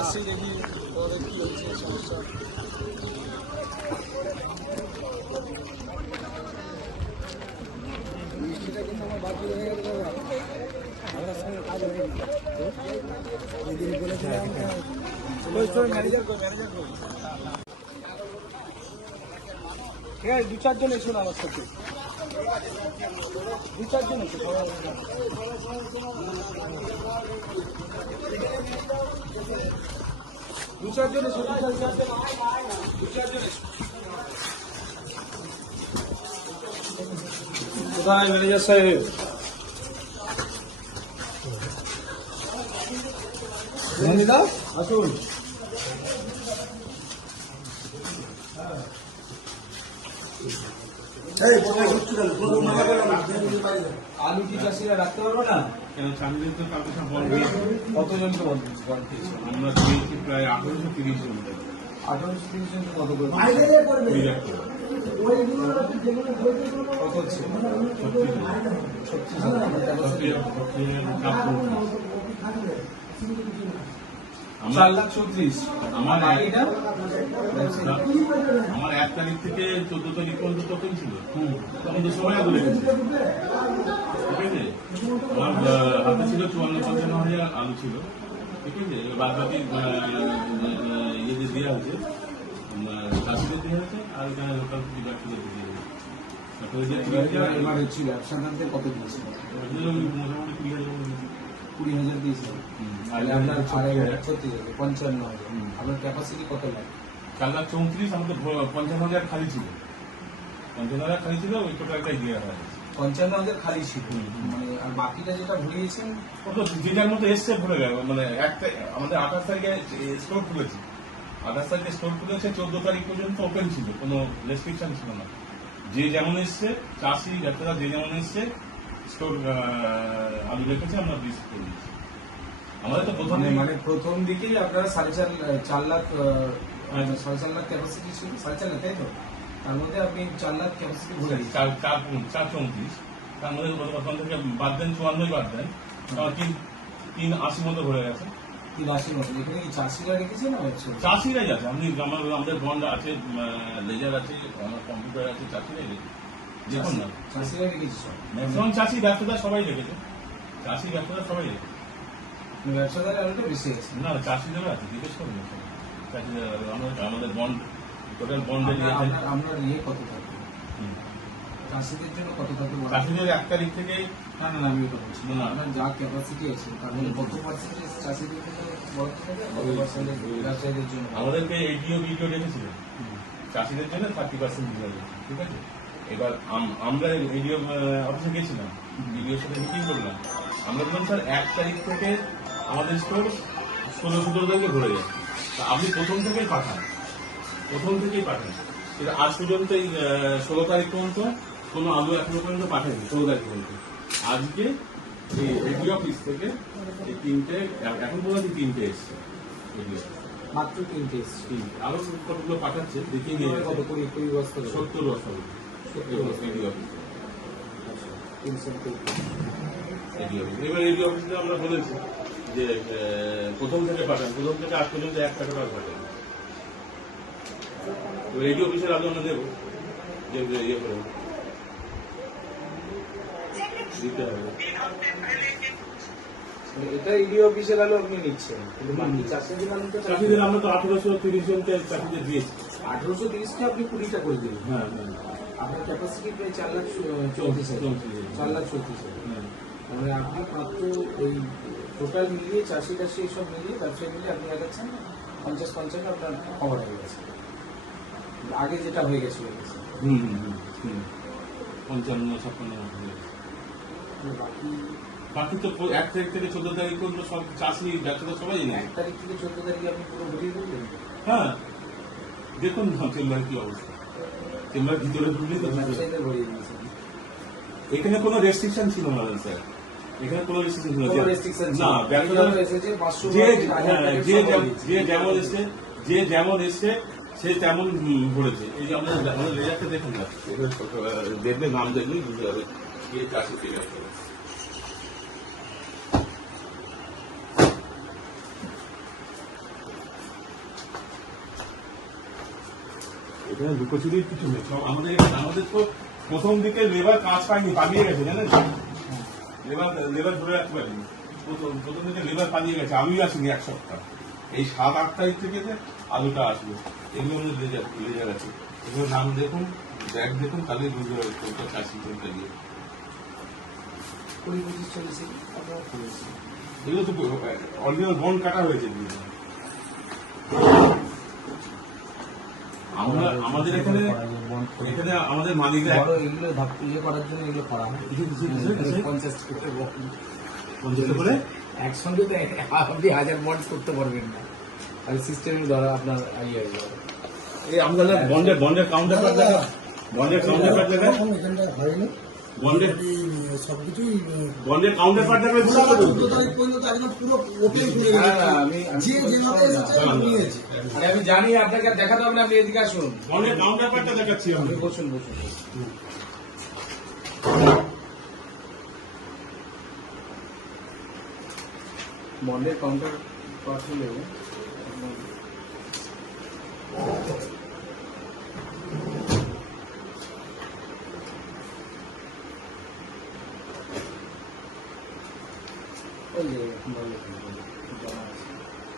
আসছি দেখি পরে কি হচ্ছে সমস্যা। মিষ্টিটা কিন্তু আমার বাকি হয়ে গেল দাদা, আমার সঙ্গে কাজ হয়ে গেল যেদিন বলেছিলাম ম্যানেজার কই ঠিক আছে, 2-4 জন এসো আমার সাথে, 2-4 জন এসো সবাই। কোথায় ম্যানেজার সাহেব? রনিদা আসুন। আলু কি চাষিরা রাখতে পারবো না কেন? চাকরির তো কালকে সব বন্ধ। কতজনকে বন্ধ দিয়েছে? আমরা দিয়েছি প্রায় 1830 জন। 1830 জন কত করে? কত হচ্ছে? 4,36,000। আমার 1 তারিখ থেকে 14 তারিখ পর্যন্ত টোকেন ছিল, তখন তো সময় আগে লেগেছে। ঠিক আছে, আমার হাতে ছিল 54-55 হাজার আলু ছিল। ঠিক আছে, বাদ বাকি ইয়ে যে দেওয়া হয়েছে চাষিদের দেওয়া হয়েছে, আর এখানে লোকাল ব্যবসাদের দিয়ে হয়েছে। ব্যবসাদারদের কত দিয়েছিল? মোটামুটি 20,000 দিয়েছিল। 55,000। আপনার ক্যাপাসিটি কত লাগে? 4,34,000। আমাদের 55,000 খালি ছিল। 55,000 খালি ছিল, ওই টোটালটাই দিয়ে হয়। 55,000 খালি ছিল, মানে আর বাকিটা যেটা ভরিয়েছেন ওটা যে যার মতো এসছে ভরে গেল। মানে আমাদের 28 তারিখে স্টোর খুলেছি, 28 তারিখে স্টোর খুলেছে, 14 তারিখ পর্যন্ত ওপেন ছিল, কোনো রেস্ট্রিকশন ছিল না। যে যেমন এসছে, চাষি ব্যবসাদার যে যেমন এসছে স্টোর আলু রেখেছে, আমরা বিক্রি করে দিচ্ছি। আমাদের তো প্রথম দিকেই আপনারা 4.5 লাখ 4.5 লাখ ক্যাপাসিটি ছিল, 4.5 লাখ, তাই তো? তার মধ্যে আপনি 4 লাখ ক্যাপাসিটি ভরে 434, তার মধ্যে প্রথম থেকে বাদ দেন 54 বাদ দেন, 380 মতো ভরে গেছে। 380 মতো। এখানে কি চাষিরা রেখেছে না? চাষিরাই আছে। আমাদের বন্ড আছে, লেজার আছে, আমার কম্পিউটার আছে, চাষিরাই রেখেছে। দেখুন না, চাষিরা রেখেছে, ম্যাক্সিমাম চাষি ব্যবসাদার সবাই রেখেছে। চাষি ব্যবসাদার সবাই রেখেছে। ব্যবসাদার আলুটা বেশি আছে না, চাষিদেরও আছে, জিজ্ঞেস করুন চাষিদের। আমাদের বন্ড, টোটাল বন্ডের আমরা ইয়ে কত থাকবে চাষিদের জন্য? কত থাকবে চাষিদের? 1 তারিখ থেকে না আমি এটা বলছি না, আপনার যা ক্যাপাসিটি আছে তার মধ্যে কত পার্সেন্টেজ চাষিদের জন্য বরাদ্দ থাকে, কত পার্সেন্টেজ ব্যবসায়ীদের জন্য? আমাদেরকে এডিও ভিডিও রেখেছিল চাষিদের জন্য 30% দিয়ে গেছে। ঠিক আছে, এবার আমরা এডিও অফিসে গেছিলাম, এডিওর সাথে মিটিং করলাম। আমরা বললাম স্যার 1 তারিখ থেকে আমাদের স্টোর 16-17 তারিখে ভরে যাচ্ছে, আপনি প্রথম থেকেই পাঠান। কিন্তু আজ পর্যন্ত এই 16 তারিখ পর্যন্ত কোনো আলু এখনো পর্যন্ত পাঠায়নি। 16 তারিখ পর্যন্ত আজকে এই এডি অফিস থেকে এই 3টে, এখন পর্যন্ত 3টে এসছে, মাত্র 3টে এসছে। আরো কতগুলো পাঠাচ্ছে, দেখিয়ে নিয়ে কত 20 বস্তা, 70 বস্তা এডি অফিস। এবার এডি অফিসে আমরা বলেছি যে প্রথম থেকে পাঠান, প্রথম থেকে আজ পর্যন্ত 1 টাকা পাঠান। রেডিও অফিসের আলু আমরা দেবো, যে ইয়ে করে দিতে হবে। এটা ইডিও অফিসের আলু আপনি নিচ্ছেন, কিন্তু বাকি চাষিদের আলু তো চাষিদের আমরা তো 1830 জনকে চাষিদের দিয়েছি। 1830কে আপনি 20টা করে দিলেন। হ্যাঁ, আপনার ক্যাপাসিটি প্রায় 4,34,000। 4,34,000। মানে আপনি মাত্র ওই টোটাল মিলিয়ে চাষি সব মিলিয়ে ব্যবসায়ী মিলিয়ে আপনি দেখাচ্ছেন 50-50 আপনার কভার হয়ে গেছে, আগে যেটা হয়ে গেছিল। 55-56 বাকি তো 1 তারিখ থেকে 14 তারিখ পর্যন্ত সব চাষি ব্যবসাদার সবাই। 1 তারিখ থেকে 14 তারিখে আপনি পুরো ভরিয়ে দিলেন। হ্যাঁ, দেখুন চেম্বারের কি অবস্থা, চেম্বারের ভিতরে ঢুকলেই তো ব্যবসায়ীদের ভরিয়ে দিয়েছেন। এখানে কোনো রেস্ট্রিকশন ছিল না স্যার, এখানে কোনো রেস্ট্রিকশন ছিল না। যে যেমন এসছে সে তেমন ভরেছে। এই যে আমাদের রেজাল্টটা দেখুন না, দেখলে নাম দেখলেই বুঝতে হবে কে চাষি পেয়ে গেছে। এখানে লুকোচুরির কিছু নেই। আমাদের তো প্রথম দিকে লেবার কাজ পায়নি, পালিয়ে গেছে জানেন, লেবার ধরে রাখতে পারিনি। প্রথম দিকে লেবার পালিয়ে গেছে, আমি আসিনি এক সপ্তাহ। এই 7-8 তারিখ থেকে যে আলুটা আসবে, এগুলো আমাদের লেজার আছে। এগুলো নাম দেখুন, ব্যাগ দেখুন, তাহলে বুঝতে হবে কোনটা চাষি কোনটা দিয়ে। 20-25 চলেছে এগুলো তো অরিজিনাল বন্ড কাটা হয়েছে। আমাদের এখানে আমাদের মালিকরা এগুলো করার জন্য এগুলো করা হয় 50 করে একসঙ্গে তো আপনি 1000 বন্ড করতে পারবেন না, আর সিস্টেমের দ্বারা আপনার ইয়ে এই আমাদের বন্ডের কাউন্টার পার্ট দেখা, বন্ডের কাউন্টার পার্ট দেখা, এখানটা হয়নি বন্ডের সবকিছুই কাউন্টার পার্ট দেখা বুঝতে পারছো? 14 তারিখ পর্যন্ত একদম পুরো ওপেন করে গেছে। যে যেভাবে এসেছে নিয়েছে। আমি জানি আপনাকে দেখাতে হবে না, আপনি এদিকে আসুন, বন্ডের কাউন্টার পার্টটা দেখাচ্ছি আমি। বসুন বন্ডের কাউন্টার পার্ট হলে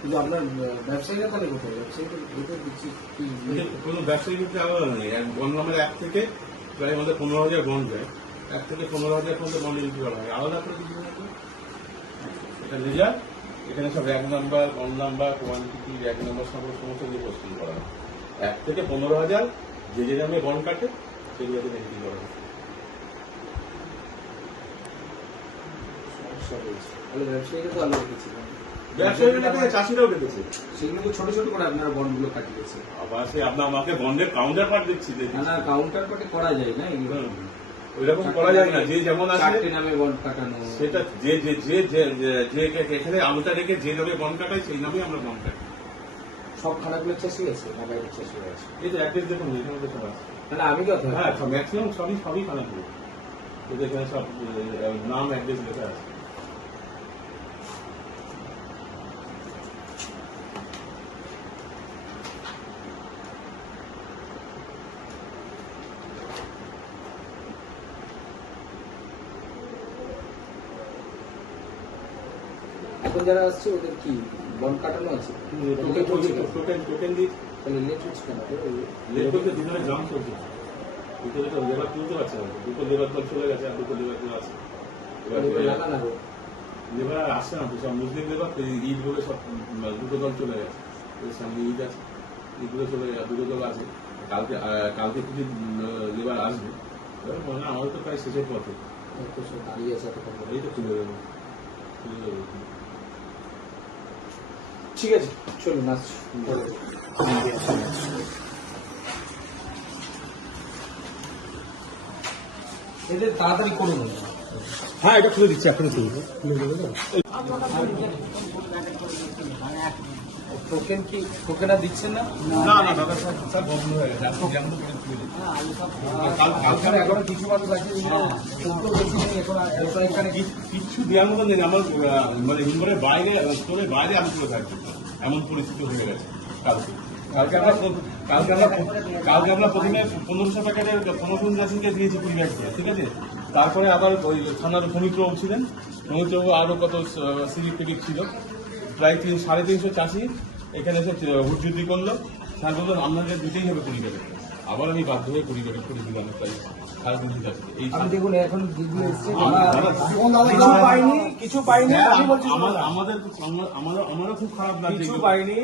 কিন্তু আপনার ব্যবসায়ীরা তাহলে কোথায়? ব্যবসায়ীদের দিচ্ছি কোনো ব্যবসায়ী ক্ষেত্রে আলাদা নেই। বন্ড নাম্বার 1 থেকে প্রায় আমাদের 15,000 বন্ড দেয়, 1 থেকে 15,000 পর্যন্ত বন্ড বিক্রি করা হয়। আলাদা করে কিছু না, এটা লেজার। এখানে সব 1 number, bond number, quantity, 1 number সমস্ত দিয়ে প্রস্তুত করা হয়। 1 থেকে 15,000 যে নামে বন্ড কাটে সেগুলোকে বিক্রি করা হয়। সমস্যা রয়েছে, তাহলে ব্যবসায়ীরা তো আলাদা রেখেছিলেন, ব্যবসায়ীরা চাষিরাও রেখেছে, সেগুলো তো ছোট ছোট করে আপনারা বন্ডগুলো কাটিয়েছে। আবার সে আমাকে বন্ডের কাউন্টার পার্ট দিচ্ছি, না কাউন্টার পার্টে করা যায় না এগুলো, ওইরকম করা যায় না। যে যেমন আছে চারটে নামে বন্ড কাটানো, সেটা এখানে আলুটা রেখে যে নামে বন্ড কাটায় সেই নামে আমরা বন্ড কাটি। সব খানাগুলো চাষি আছে না বাইরের চাষি আছে? এই তো অ্যাড্রেস দেখুন, এখানে তো সব আছে। না আমি কথা, হ্যাঁ ম্যাক্সিমাম সবই খানা পুরো, এখানে সব নাম অ্যাড্রেস লেখা আছে। এখন যারা আসছে ওদের কি বন্ড কাটানো আছে? টোকেন দিই, তাহলে লেট হচ্ছে কেন? লেট করতে দুজনে জাম চলছে, ভিতরে তো লেবার তুলতে পারছে না, দুটো লেবার দল চলে গেছে আর দুটো লেবার দল আছে। লেবার আর আসছে না তো, সব মুসলিম লেবার ঈদ বলে সব দুটো দল চলে গেছে। সামনে ঈদ আছে, ঈদগুলো চলে গেছে, দুটো দল আছে। কালকে কিছু লেবার আসবে, মানে আমাদের তো প্রায় শেষের পথে। দাঁড়িয়ে আছে, এই তো তুলে দেবো। ঠিক আছে চলুন আস। এদের তাড়াতাড়ি করুন। হ্যাঁ এটা খুলে দিচ্ছি, আপনি খুলে টোকেন কি টোকেন আর দিচ্ছেন না? না দাদা স্যার বন্ধ হয়ে গেছে, এখনো কিছু মানুষ আছে বেশি নেই, এখন এখানে কিচ্ছু দেওয়ার মতো নেই। আমার মানে হিমঘরের বাইরে, স্টোরের বাইরে আমি তুলে থাকছি, এমন পরিস্থিতি হয়ে গেছে। কালকে আমরা প্রথমে 1500 প্যাকেটের 15 চাষিকে দিয়েছি 20 ব্যাগ করে, ঠিক আছে। তারপরে আবার ওই থানার সমিত্রবাবু ছিলেন, সমিত্রবাবু আরও কত সিভিক টিভিক ছিল, প্রায় 350 চাষি এখানে এসে হুটযুদ্ধি করলো। স্যার বললেন আপনাদের দিতেই হবে 20 প্যাকেট। আবার আমি বাধ্য হয়ে 20 প্যাকেট করে দিলাম, তাই সারা দিন যাচ্ছে। এই দেখুন এখন যেগুলো এসছে কিছু পাইনি, আমারও খুব খারাপ লাগছে, কিছু পাইনি,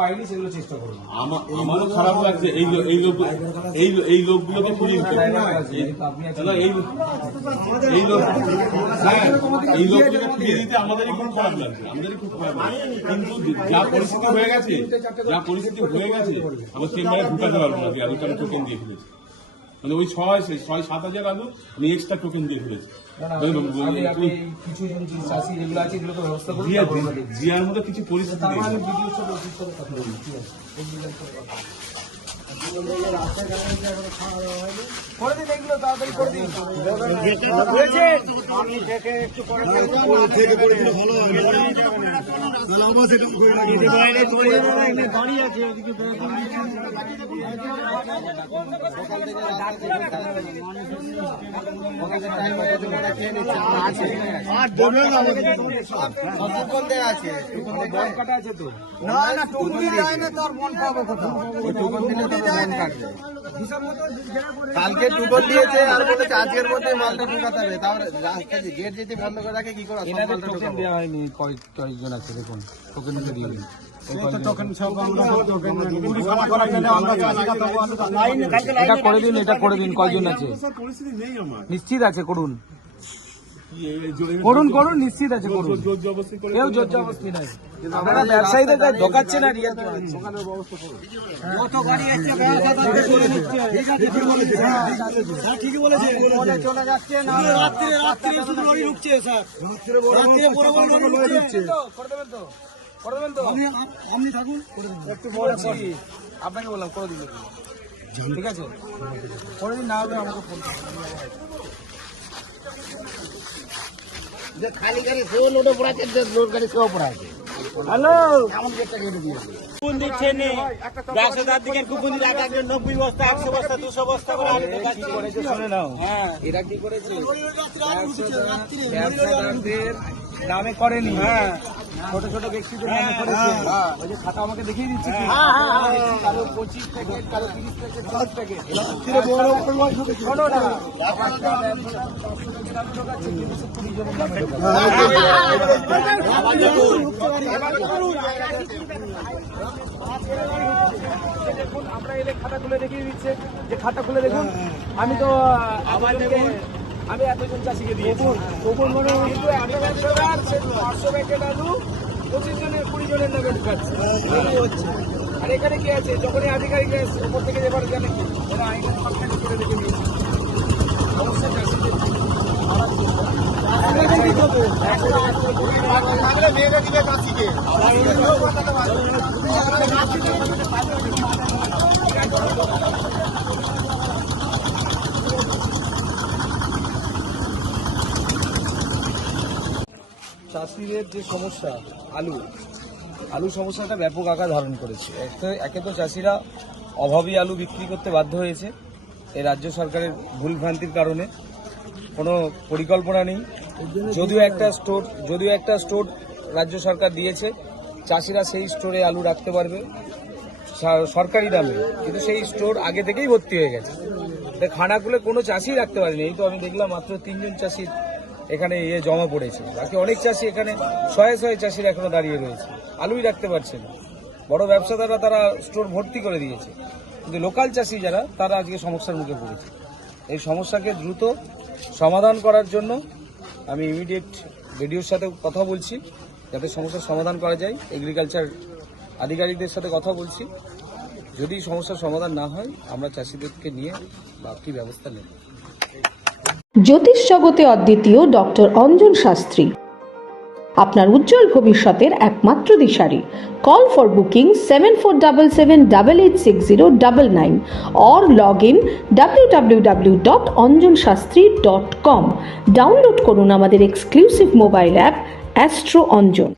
পাইনি সেগুলো চেষ্টা করুন। আমারও খারাপ লাগছে এই লোকগুলোকে ফিরিয়ে দিতে, এই লোকগুলোকে ফিরিয়ে দিতে আমাদেরই খুব খারাপ লাগছে, কিন্তু যা পরিস্থিতি হয়ে গেছে আমার চেম্বারে ঢুকাতে পারবো না, আলুটা আমি টোকেন দিয়ে ফেলেছি। মানে ওই 6-7 আলু আমি এক্সট্রা টোকেন দিয়ে ফেলেছি। জিয়ার মধ্যে কিছু পরিস্থিতি করে দিন এগুলো তাড়াতাড়ি করে দিন। কালকে টুকন দিয়েছে আর বলেছে আজকের মধ্যে মালটা ঢুকাতে হবে, তাহলে রাস্তা গেট যদি বন্ধ করে রাখে কি করে সব মালটা ঢুকাবো? দেওয়া হয়নি কয়েকজন আছে দেখুন, টোকেন দিতে দিয়ে দিন। এটা করে দিন, এটা করে দিন। কয়জন আছে? নিশ্চিত আছে, করুন করুন করুন, নিশ্চিত আছে করুন। কেউ জোর জবরদস্তি নাই। আপনারা ব্যবসায়ীদের ঢোকাচ্ছেন আর ইয়ে একটু বলছি আপনাকে, বললাম করে দিন, ঠিক আছে করে দিন, না হলে আমাকে ফোন খালি গাড়ি সেও লোডে পড়াচ্ছে, লোড গাড়ি সেও পড়াচ্ছে। হ্যালো এমন একটা গেটে দিয়েছে। কুপন দিচ্ছে নেই, 10,000 দিকে কুপন দিলে 90 বস্তা 100 বস্তা 200 বস্তা করে আলু দেখাচ্ছে। শুনে নাও, এরা কি করেছে? ব্যবসাদারদের নামে করেনি, ছোট ছোট ব্যক্তিদের নামে করেছে। ওই যে খাতা আমাকে দেখিয়ে দিচ্ছি, কারো 25 প্যাকেট, কারো 30 প্যাকেট, 40 প্যাকেট। শোনো না, দেখুন আমরা এলে খাতা খুলে দেখিয়ে দিচ্ছে যে খাতা খুলে দেখুন। আমি তো আমি এতজন চাষিকে দিয়েছি, কিন্তু একটা ব্যবসাদার 500 প্যাকেট আলু 25 জনের 20 জনের নামে ঢুকাচ্ছে, এই হচ্ছে। আর এখানে কি আছে, যখনই আধিকারিক ওপর থেকে এবার জানে কি ওরা আইনের সরকারি করে দেখে নিয়েছে। অবশ্যই চাষিদের চাষিদের যে সমস্যা, আলু সমস্যাটা ব্যাপক আকার ধারণ করেছে। একে তো চাষিরা অভাবী আলু বিক্রি করতে বাধ্য হয়েছে এই রাজ্য সরকারের ভুলভ্রান্তির কারণে। কোনো পরিকল্পনা নেই। যদিও একটা স্টোর রাজ্য সরকার দিয়েছে, চাষিরা সেই স্টোরে আলু রাখতে পারবে সরকারি দামে, কিন্তু সেই স্টোর আগে থেকেই ভর্তি হয়ে গেছে। খানাকুলে কোনো চাষি রাখতে পারেনি। এই তো আমি দেখলাম মাত্র 3 জন চাষি এখানে জমা পড়েছে, বাকি অনেক চাষি এখানে শয়ে শয়ে চাষিরা এখনো দাঁড়িয়ে রয়েছে, আলুই রাখতে পারছে না। বড় ব্যবসাদাররা তারা স্টোর ভর্তি করে দিয়েছে, কিন্তু লোকাল চাষি যারা, তারা আজকে সমস্যার মুখে পড়েছে। এই সমস্যাকে দ্রুত সমাধান করার জন্য আমি ইমিডিয়েট ভিডিওর সাথে কথা বলছি, যাতে সমস্যার সমাধান করা যায়। এগ্রিকালচার আধিকারিকদের সাথে কথা বলছি। যদি সমস্যার সমাধান না হয়, আমরা চাষিদেরকে নিয়ে বাকি ব্যবস্থা নেব। জ্যোতিষ জগতে অদ্বিতীয় ডক্টর অঞ্জন শাস্ত্রী, আপনার উজ্জ্বল ভবিষ্যতের একমাত্র দিশারি। Call for booking 7477886099 or log in www.anjanshastri.com। Download করুন আমাদের exclusive mobile app astro Anjan.